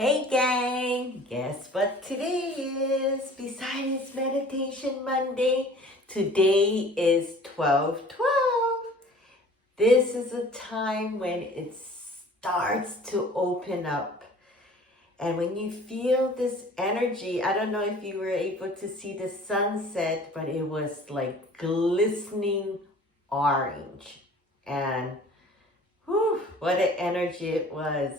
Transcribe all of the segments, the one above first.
Hey gang, guess what today is? Besides Meditation Monday, today is 12/12. This is a time when it starts to open up. And when you feel this energy, I don't know if you were able to see the sunset, but it was like glistening orange. And whew, what an energy it was.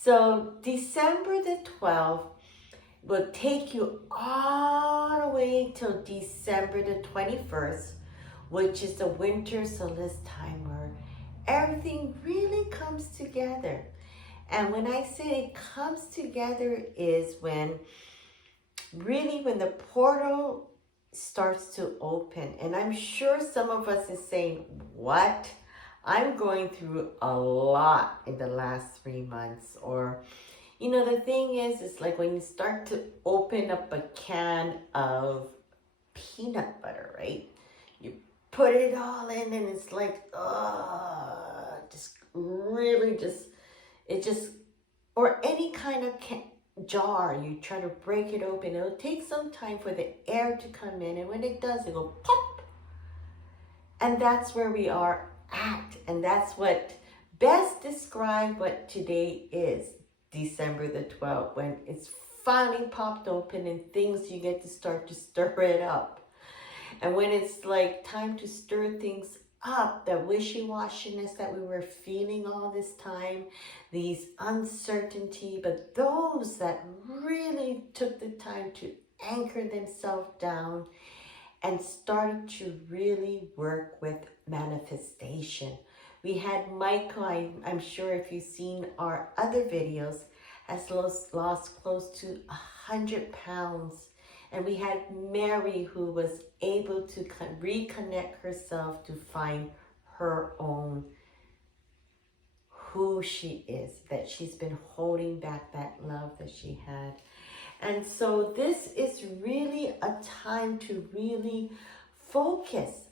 So December the 12th will take you all the way till December the 21st, which is the winter solstice time where everything really comes together. And when I say it comes together is when the portal starts to open. And I'm sure some of us is saying, what? I'm going through a lot in the last 3 months. Or, the thing is, it's like when you start to open up a can of peanut butter, right? You put it all in and it's like, or any kind of jar, you try to break it open. It'll take some time for the air to come in. And when it does, it go pop. And that's where we are at. And that's what best describe what today is, December the 12th, when it's finally popped open and things you get to start to stir it up. And when it's like time to stir things up, that wishy-washiness that we were feeling all this time, these uncertainty, but those that really took the time to anchor themselves down and started to really work with manifestation. We had Michael, I'm sure if you've seen our other videos, has lost close to 100 pounds. And we had Mary, who was able to reconnect herself to find her own, who she is, that she's been holding back that love that she had. And so this is really a time to really focus.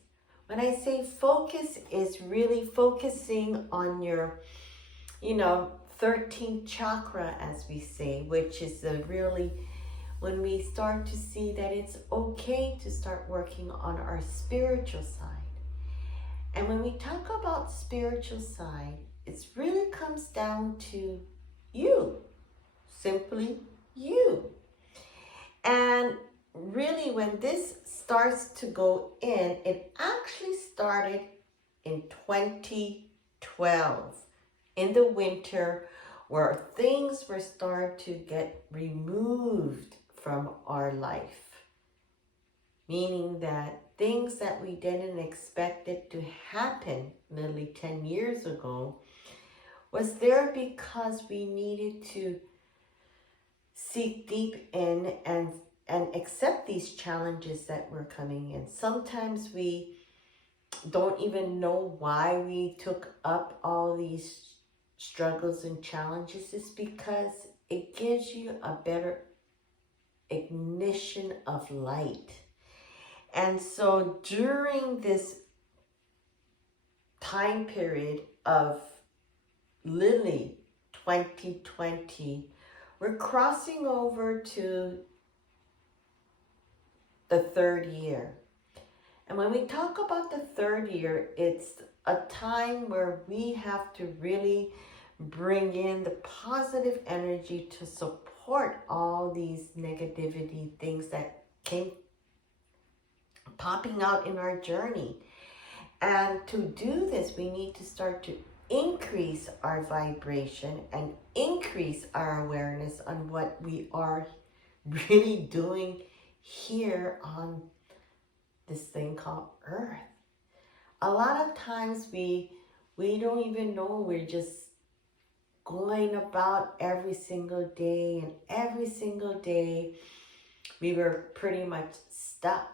When I say focus, is really focusing on your, 13th chakra, as we say, which is when we start to see that it's okay to start working on our spiritual side. And when we talk about spiritual side, it really comes down to you, simply you. And really when this starts to go in, it actually started in 2012, in the winter, where things were starting to get removed from our life. Meaning that things that we didn't expect it to happen nearly 10 years ago was there because we needed to seek deep in and accept these challenges that were coming in. Sometimes we don't even know why we took up all these struggles and challenges. It's because it gives you a better ignition of light. And so during this time period of Lily 2020, we're crossing over to the third year. And when we talk about the third year, it's a time where we have to really bring in the positive energy to support all these negativity things that came popping out in our journey. And to do this, we need to start to increase our vibration and increase our awareness on what we are really doing here on this thing called Earth. A lot of times we don't even know, we're just going about every single day, and every single day we were pretty much stuck.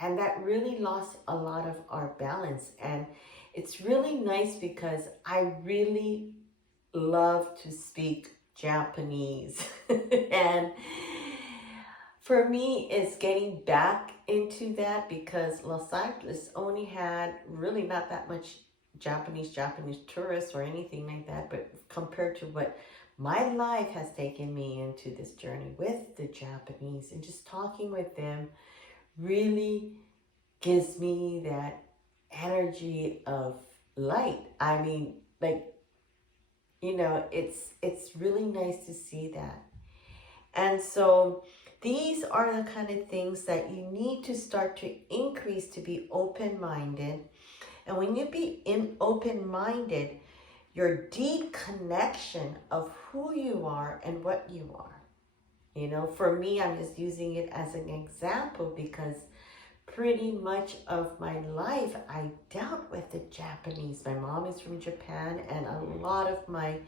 And that really lost a lot of our balance. And it's really nice because I really love to speak Japanese. And for me, it's getting back into that because Los Angeles only had really not that much Japanese tourists or anything like that. But compared to what my life has taken me into this journey with the Japanese, and just talking with them really gives me that energy of light. I mean, like, it's really nice to see that. And so these are the kind of things that you need to start to increase to be open-minded. And when you be open-minded, your deep connection of who you are and what you are. For me, I'm just using it as an example because pretty much of my life, I dealt with the Japanese. My mom is from Japan, and a lot of my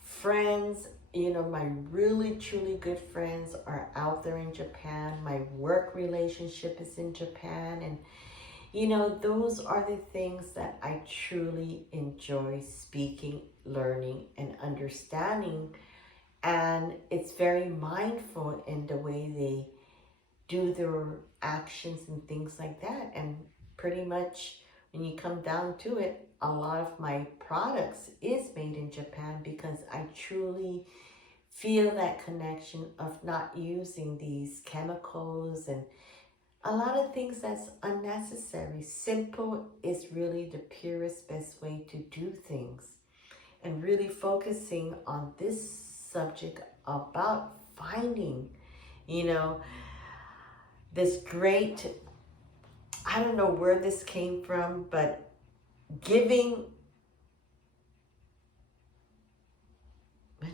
friends, my really, truly good friends are out there in Japan. My work relationship is in Japan. And, those are the things that I truly enjoy speaking, learning, and understanding. And it's very mindful in the way they do their actions and things like that. And pretty much when you come down to it, a lot of my products is made in Japan because I truly feel that connection of not using these chemicals and a lot of things that's unnecessary. Simple is really the purest, best way to do things. And really focusing on this subject about finding, this great, I don't know where this came from, but giving, what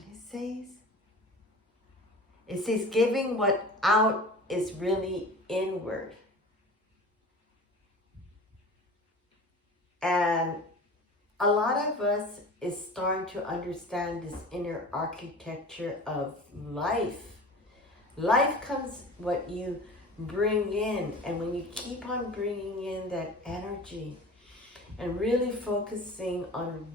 it says giving what out is really inward. And a lot of us is starting to understand this inner architecture of life. Life comes what you bring in, and when you keep on bringing in that energy and really focusing on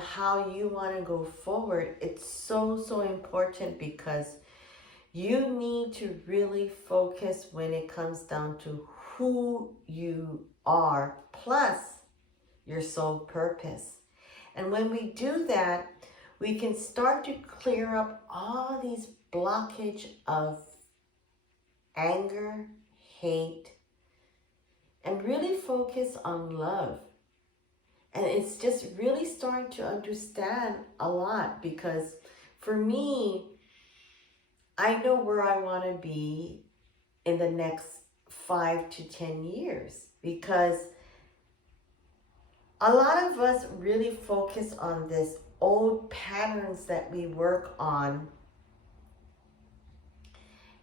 how you want to go forward, it's so important because you need to really focus when it comes down to who you are, plus your soul purpose. And when we do that, we can start to clear up all these blockage of anger, hate, and really focus on love. And it's just really starting to understand a lot because for me, I know where I want to be in the next 5 to 10 years because a lot of us really focus on this old patterns that we work on.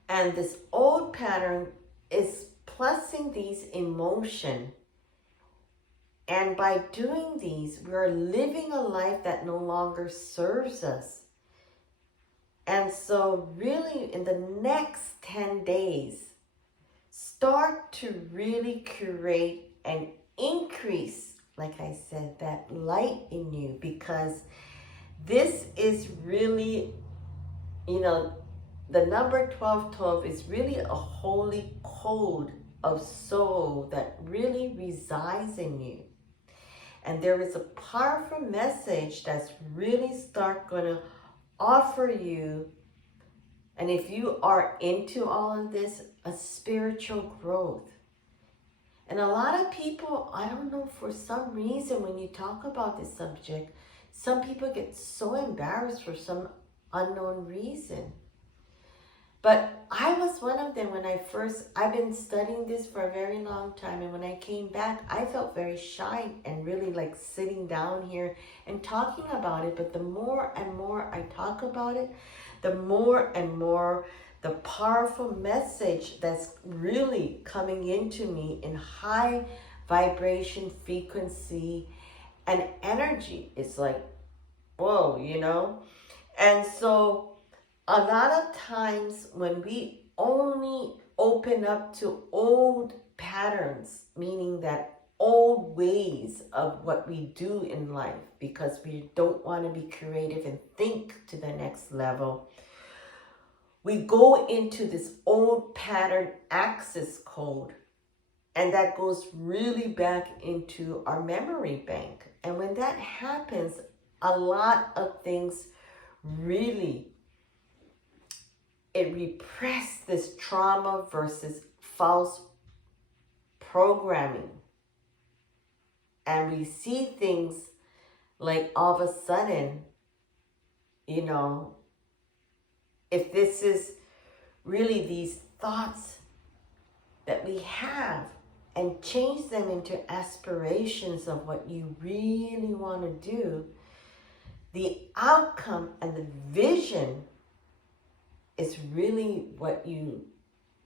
And this old pattern is plusing these emotion. And by doing these, we're living a life that no longer serves us. And so really in the next 10 days, start to really curate and increase, like I said, that light in you, because this is really, the number 1212 is really a holy code of soul that really resides in you. And there is a powerful message that's really going to offer you, and if you are into all of this, a spiritual growth. And a lot of people, I don't know, for some reason, when you talk about this subject, some people get so embarrassed for some unknown reason. But I was one of them when I've been studying this for a very long time. And when I came back, I felt very shy and really like sitting down here and talking about it. But the more and more I talk about it, the more and more the powerful message that's really coming into me in high vibration, frequency, and energy. It's like, whoa, And so a lot of times when we only open up to old patterns, meaning that old ways of what we do in life, because we don't want to be creative and think to the next level, we go into this old pattern access code, and that goes really back into our memory bank. And when that happens, a lot of things really, it repressed this trauma versus false programming. And we see things like all of a sudden, you know, if this is really these thoughts that we have, and change them into aspirations of what you really want to do, the outcome and the vision is really what you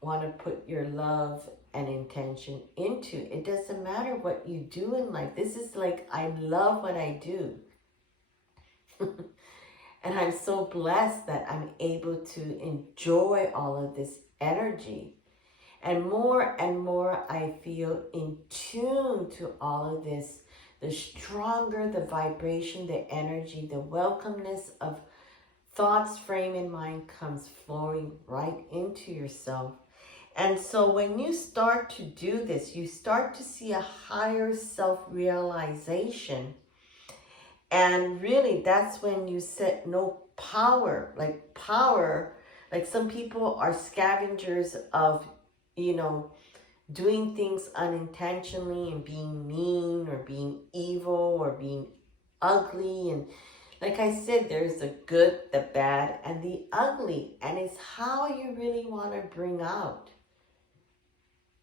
want to put your love and intention into. It doesn't matter what you do in life. This is like, I love what I do. And I'm so blessed that I'm able to enjoy all of this energy. And more I feel in tune to all of this, the stronger the vibration, the energy, the welcomeness of thoughts, frame, and mind comes flowing right into yourself. And so when you start to do this, you start to see a higher self-realization. And really, that's when you set no power, like some people are scavengers of, you know, doing things unintentionally and being mean or being evil or being ugly. And like I said, there's the good, the bad, and the ugly. And it's how you really want to bring out.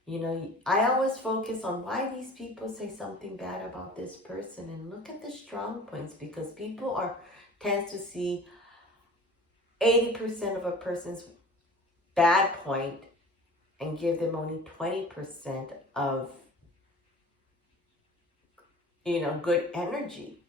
You know, I always focus on why these people say something bad about this person, and look at the strong points, because people tends to see 80% of a person's bad point and give them only 20% of, you know, good energy.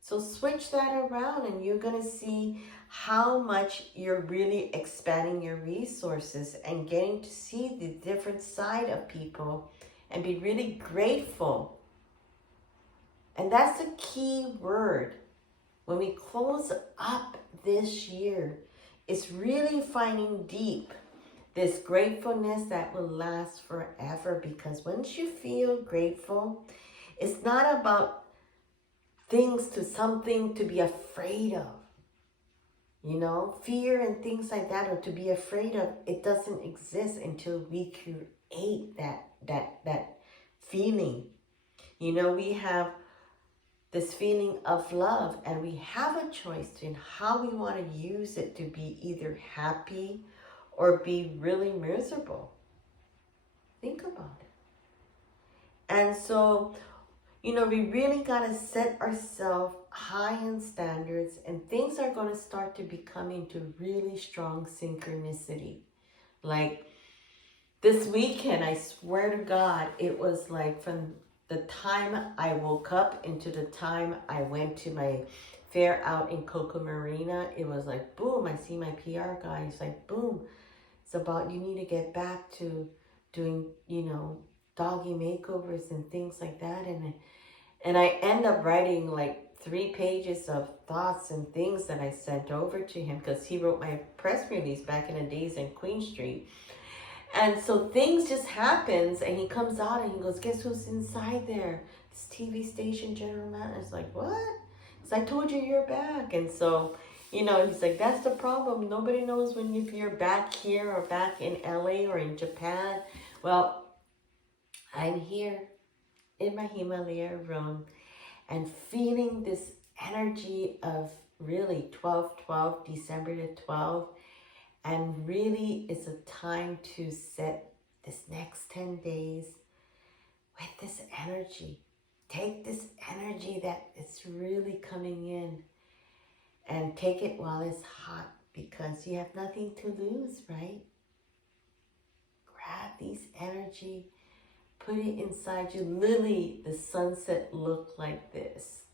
So switch that around and you're going to see how much you're really expanding your resources and getting to see the different side of people and be really grateful. And that's the key word. When we close up this year, it's really finding deep this gratefulness that will last forever, because once you feel grateful, it's not about things to something to be afraid of. You know, fear and things like that, or to be afraid of, it doesn't exist until we create that feeling. You know, we have this feeling of love, and we have a choice in how we want to use it to be either happy or be really miserable. Think about it. And so, you know, we really got to set ourselves high in standards, and things are going to start to become into really strong synchronicity. Like this weekend, I swear to God, it was like from the time I woke up into the time I went to my fair out in Coco Marina, it was like, boom, I see my PR guy. He's like, boom, it's about, you need to get back to doing, you know, doggy makeovers and things like that. And I end up writing like 3 pages of thoughts and things that I sent over to him, because he wrote my press release back in the days in Queen Street. And so things just happens, and he comes out and he goes, guess who's inside there? This TV station general manager. It's like, what? Because I told you you're back. And so, you know, he's like, that's the problem. Nobody knows when if you're back here or back in LA or in Japan. Well, I'm here in my Himalaya room and feeling this energy of really 12/12, December the 12th. And really, it's a time to set this next 10 days with this energy. Take this energy that it's really coming in and take it while it's hot, because you have nothing to lose, right? Grab this energy, put it inside you. Literally, the sunset looked like this.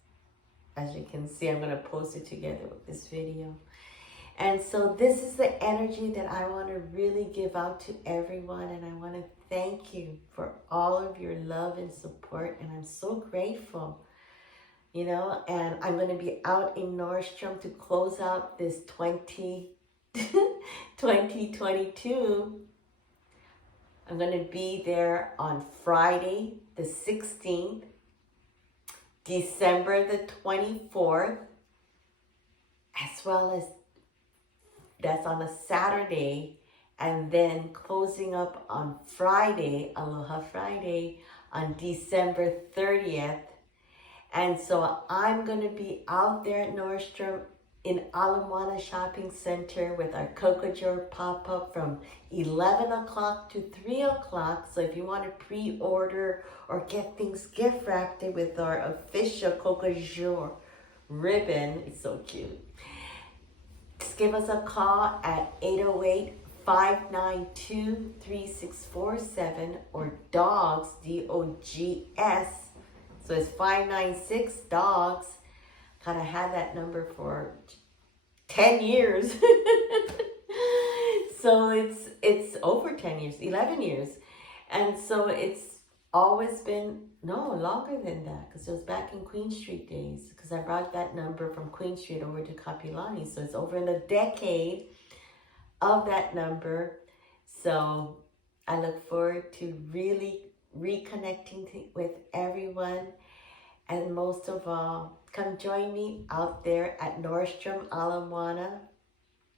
As you can see, I'm going to post it together with this video. And so this is the energy that I want to really give out to everyone. And I want to thank you for all of your love and support. And I'm so grateful, you know. And I'm going to be out in Nordstrom to close out this 2022. I'm going to be there on Friday, the 16th. December the 24th, as well as that's on a Saturday, and then closing up on Friday, Aloha Friday, on December 30th. And so I'm going to be out there at Nordstrom in Ala Moana Shopping Center with our Coco Joe pop-up from 11 o'clock to 3 o'clock. So if you want to pre-order or get things gift wrapped with our official Coco Joe ribbon, it's so cute. Just give us a call at 808-592-3647 or DOGS, DOGS. So it's 596 DOGS. God, I had that number for 10 years. So it's over 10 years, 11 years. And so it's always been, no, longer than that, because it was back in Queen Street days, because I brought that number from Queen Street over to Kapilani. So it's over in a decade of that number. So I look forward to really reconnecting with everyone. And most of all, come join me out there at Nordstrom Ala Moana.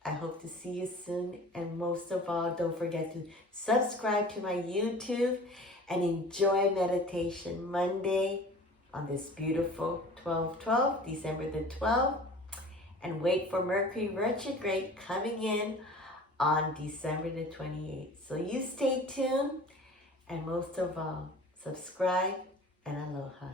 I hope to see you soon. And most of all, don't forget to subscribe to my YouTube and enjoy Meditation Monday on this beautiful 12/12, December the 12th. And wait for Mercury retrograde coming in on December the 28th. So you stay tuned. And most of all, subscribe and aloha.